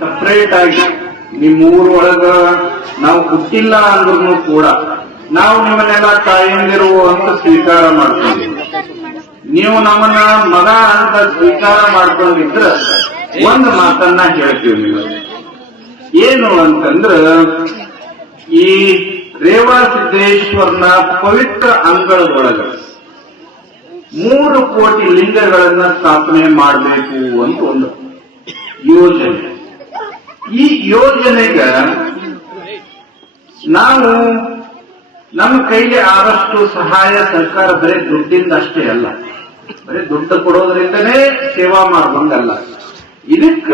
Separate ಆಗಿ ನಿಮ್ಮ ಊರೊಳಗ ಒಳಗ ನಾವು ಹುಟ್ಟಿಲ್ಲ ಅಂದ್ರೂ ಕೂಡ ನಾವು ನಿಮ್ಮನ್ನೆಲ್ಲ ತಾಯಂದಿರು ಅಂತ ಸ್ವೀಕಾರ ಮಾಡ್ತೀವಿ. ನೀವು ನಮ್ಮನ್ನ ಮಗ ಅಂತ ಸ್ವೀಕಾರ ಮಾಡ್ಕೊಂಡಿದ್ರ ಒಂದು ಮಾತನ್ನ ಹೇಳ್ತೀವಿ ನೀವು. ಏನು ಅಂತಂದ್ರ ಈ ರೇವಾ ಸಿದ್ದೇಶ್ವರನ ಪವಿತ್ರ ಅಂಗಳದೊಳಗ ಮೂರು ಕೋಟಿ ಲಿಂಗಗಳನ್ನ ಸ್ಥಾಪನೆ ಮಾಡಬೇಕು ಅಂತ ಒಂದು ಯೋಜನೆ. ಈ ಯೋಜನೆಗ ನಾವು ನಮ್ಮ ಕೈಗೆ ಆದಷ್ಟು ಸಹಾಯ, ಸರ್ಕಾರ ಬರೀ ದುಡ್ಡಿಂದ ಅಷ್ಟೇ ಅಲ್ಲ. ಬರೀ ದುಡ್ಡು ಕೊಡೋದ್ರಿಂದನೇ ಸೇವಾ ಮಾಡಬಂಗಲ್ಲ ಇದಕ್ಕ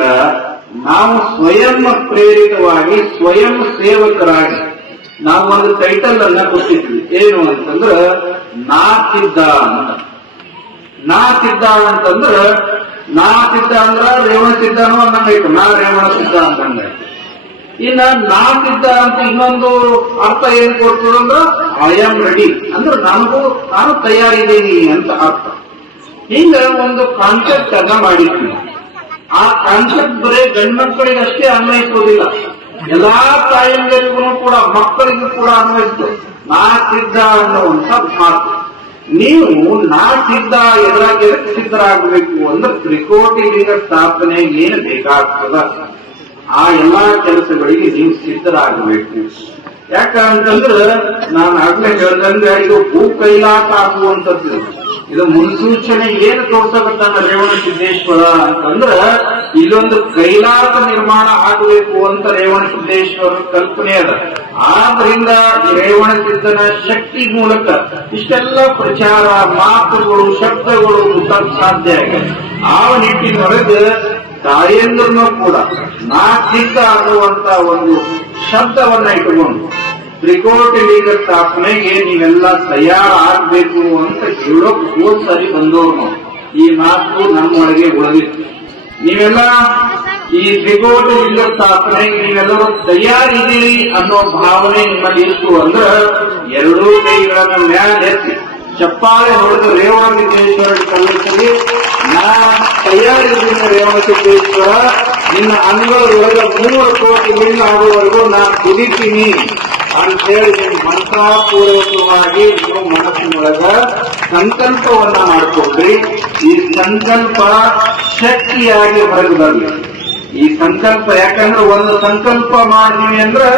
ನಾವು ಸ್ವಯಂ ಪ್ರೇರಿತವಾಗಿ, ಸ್ವಯಂ ಸೇವಕರಾಗಿ ನಾವು ಒಂದು ಟೈಟಲ್ ಅನ್ನ ಕೊಟ್ಟಿದ್ವಿ. ಏನು ಅಂತಂದ್ರ ನಾತಿದ್ದ ಅಂತ. ನಾತಿದ್ದ ಅಂತಂದ್ರ ನಾತಿದ್ದ ಅಂದ್ರ ರೇವಣ ಸಿದ್ಧನೂ ಅನ್ನಂಗೈತು ನಾ ರೇವಣ ಸಿದ್ಧ ಅಂತಂದ ಇನ್ನ ನಾ ಸಿದ್ಧ ಅಂತ ಇನ್ನೊಂದು ಅರ್ಥ ಏನ್ ಕೊಡ್ತದ ಅಂದ್ರ ಐ ಆಮ್ ರೆಡಿ ಅಂದ್ರೆ ನನಗೂ ನಾನು ತಯಾರಿದ್ದೀನಿ ಅಂತ ಅರ್ಥ. ಹಿಂಗ ಒಂದು ಕಾನ್ಸೆಪ್ಟ್ ಅನ್ನ ಮಾಡಿದ್ವಿ. ಆ ಕಾನ್ಸೆಪ್ಟ್ ಬರೇ ಗಂಡ್ಮಕ್ಕಳಿಗೆ ಅಷ್ಟೇ ಅನ್ವಯಿಸೋದಿಲ್ಲ. ಎಲ್ಲಾ ತಾಯಂದಿರಿಗೂ ಕೂಡ, ಮಕ್ಕಳಿಗೂ ಕೂಡ ಅನ್ವಯಿಸ್ತದೆ ಅನ್ನೋ ಅನ್ನುವಂತ ಮಾತು. ನೀವು ನಾ ಸಿದ್ಧ ಎದುರಾಗಿ ಸಿದ್ಧರಾಗಬೇಕು ಅಂದ್ರೆ ತ್ರಿಕೋಟಿ ಲಿಂಗ ಸ್ಥಾಪನೆ ಏನು ಬೇಕಾಗ್ತದ? ಆ ಎಲ್ಲಾ ಕೆಲಸಗಳಿಗೆ ನೀವು ಸಿದ್ಧರಾಗಬೇಕು. ಯಾಕಂತಂದ್ರೆ ನಾನು ಆಗ್ಲೇ ಹೇಳ್ದಂಗೆ ಇದು ಭೂ ಕೈಲಾಸ ಆಗುವಂತದ್ದು ಇದು ಮುನ್ಸೂಚನೆ ಏನು ತೋರ್ಸಕತ್ತಾನ ರೇವಣ ಸಿದ್ದೇಶ್ವರ ಅಂತಂದ್ರ, ಇಲ್ಲೊಂದು ಕೈಲಾಸ ನಿರ್ಮಾಣ ಆಗಬೇಕು ಅಂತ ರೇವಣ ಸಿದ್ದೇಶ್ವರ ಕಲ್ಪನೆ ಅದ. ಆದ್ರಿಂದ ರೇವಣ ಸಿದ್ದನ ಶಕ್ತಿ ಮೂಲಕ ಇಷ್ಟೆಲ್ಲ ಪ್ರಚಾರ, ಮಾತುಗಳು, ಶಬ್ದಗಳು ಸಾಧ್ಯ ಆಗಿದೆ. ಆ ನಿಟ್ಟಿನೊಳಗೆ ತಾಯಂದ್ರನ್ನು ಕೂಡ ನಾಚಿದ್ದ ಆಗುವಂತ ಒಂದು ಶಬ್ದವನ್ನ ಇಟ್ಟುಕೊಂಡು ತ್ರಿಕೋಟಿ ಲೀಗ ಸ್ಥಾಪನೆಗೆ ನೀವೆಲ್ಲ ತಯಾರಾಗಬೇಕು ಅಂತ ಹೋದ್ ಸರಿ ಬಂದವರು ಈ ಮಾತು ನಮ್ಮೊಳಗೆ ಉಳಿದಿತ್ತು. ನೀವೆಲ್ಲ ಈ ತ್ರಿಕೋಟಿ ಲಿಂಗ ಸ್ಥಾಪನೆಗೆ ನೀವೆಲ್ಲರೂ ತಯಾರಿದ್ದೀರಿ ಅನ್ನೋ ಭಾವನೆ ನಿಮ್ಮಲ್ಲಿ ಇತ್ತು ಅಂದ್ರ ಎರಡೂ ಕೈಗಳನ್ನ ಮ್ಯಾಲೆ ಎತ್ತಿ. ಚಪ್ಪಾಳೆ ಹೊಡೆದು ರೇವಣ ಸಿದ್ದೇಶ್ವರ ಕಲ್ಲಿಸಲಿ. ನಾ ತಯಾರಿದ್ದೀನಿ ರೇವಣ ಸಿದ್ದೇಶ್ವರ ನಿನ್ನ ಅಂಗಳದೊಳಗೆ ಮೂರು ಕೋಟಿ ಲಿಂಗ ಆಗುವವರೆಗೂ ನಾ ಕುದಿತೀನಿ. ಅಂತೇಳಿ ನೀವು ಮನಸಾಪೂರ್ವಕವಾಗಿ ನೀವು ಮನಸ್ಸಿನೊಳಗ ಸಂಕಲ್ಪವನ್ನ ಮಾಡ್ಕೊಂಡ್ರಿ. ಈ ಸಂಕಲ್ಪ ಶಕ್ತಿಯಾಗಿ ಹೊರಗೆ ಬರಲಿ ಈ ಸಂಕಲ್ಪ ಯಾಕಂದ್ರೆ ಒಂದು ಸಂಕಲ್ಪ ಮಾಡಿದೀವಿ ಅಂದ್ರೆ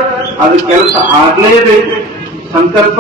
ಅದು ಕೆಲಸ ಆಗ್ಲೇಬೇಕು. ಸಂಕಲ್ಪ